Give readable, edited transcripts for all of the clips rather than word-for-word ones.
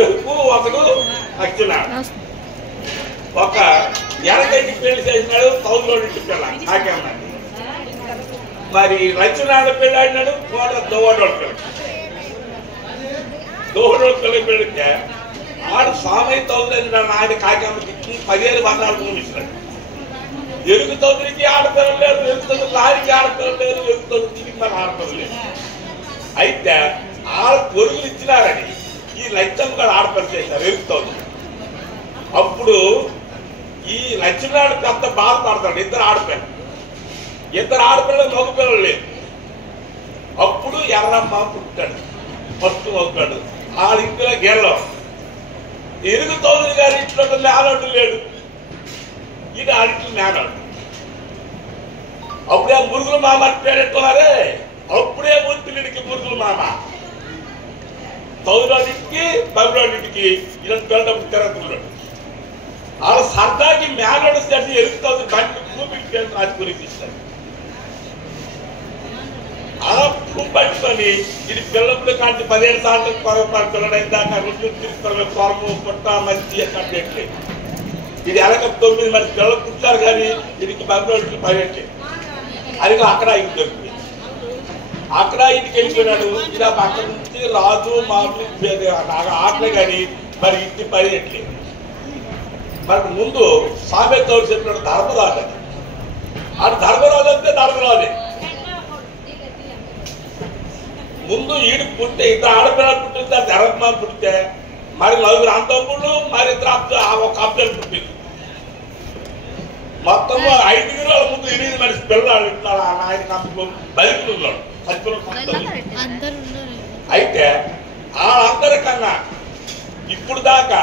ఎరుపు ఒకడు నచ్చినాడు. ఒక ఎరగైకి పెళ్లి చేసినాడు, కౌలులోని పిల్ల నాకేమన్నాడు. మరి లక్ష్మీనారాయణ పెళ్లి ఆడినాడు, దోవడోళ్ళ పిల్ల. దోవడోళ్ళ పిల్ల పెళ్ళితే ఆడు స్వామి తౌదరి ఆయన కాకేమకి 10,000 బంగారు భూమిస్తున్నాడు. ఎరుగు తౌదరికి ఆడపిల్లలు లేరు, ఎరుగుతుంది లారీకి ఆడపిల్లలు లేరు, ఎరుగుతుంది మన ఆడపిల్లలు లేరు. అయితే ఆడ పొరుగులు ఇచ్చినారని ఈ లక్ష్యం కూడా ఆడపిల్ల చేశారు ఎరుగుతుంది. అప్పుడు ఈ లక్ష్మీనారాయణ పెద్ద బాధపడతాడు. ఇద్దరు ఆడపిల్లలు మగ పిల్లలు లేరు. అప్పుడు ఎర్రమ్మ పుట్టాడు, ఫస్ట్ అవుతాడు. ఆడ ఇంట్లో గెల్లం ఎరుగు తౌదరి గారి ఇంట్లో మేనోడు లేడు, ఇది ఆడింట్లో మేనోడు. అప్పుడే మురుగుల మామ పేరెట్టున్నారే, అప్పుడే పిల్లిడికి మురుగుల మామ. తౌదరాడింటికి బబురాడింటికి ఇలా పిల్లడం తిరుగుతున్నాడు. వాళ్ళ సరదాకి మేనోడు చేసి ఎరుగు తౌదరి బండి చూపించి అది గురించి ఇస్తాడు. ఆ పట్టుకొని ఇది పిల్లప్పుడు కాంటి 15 సార్లు పొరపాటు పిల్లడైన దాకా రుచి తీసుకొని పొరము పుట్ట మంచి కట్టేట్లే. ఇది ఎలక 9 మంది పిల్లలు పుట్టారు, కానీ ఇది బంగారు పైనట్లే. అది అక్కడ ఇది దొరికింది. అక్కడ ఇంటికి వెళ్ళిపోయినాడు. ఇలా పక్క నుంచి రాజు మామూలు ఆటలే, కానీ మరి ఇంటి పైనట్లే. మనకు ముందు సామెతోడు చెప్పినాడు ధర్మరాజు అని. ఆ ధర్మరాజు అంటే ధర్మరాజే. ముందు ఈడు పుట్టే ఇద్దరు ఆడపిల్లలు పుట్టితే ధర్మ పుట్టితే మరి 9 అంతములు, మరి ఒక అబ్బాయి పుట్టింది. మొత్తం 5 ముందు 8 మనిషి పిల్లలు ఇట్లా ఆయన బలిపులు ఉన్నాడు. అయితే వాళ్ళందరికన్నా ఇప్పుడు దాకా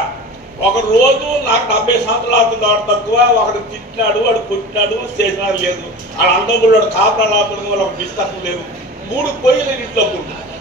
ఒక రోజు నాకు 70 సంవత్సరాలు అవుతుంది, వాడు తక్కువ. ఒకడు తిట్టినాడు, వాడు కొట్టినాడు, చేసినాడు లేదు. వాళ్ళ అందములు కాపురాలు ఆపుతున్న వాళ్ళు ఒక డిస్కషన్ లేదు. 3 పొయ్యిలు ఇంట్లో పుట్టినాడు.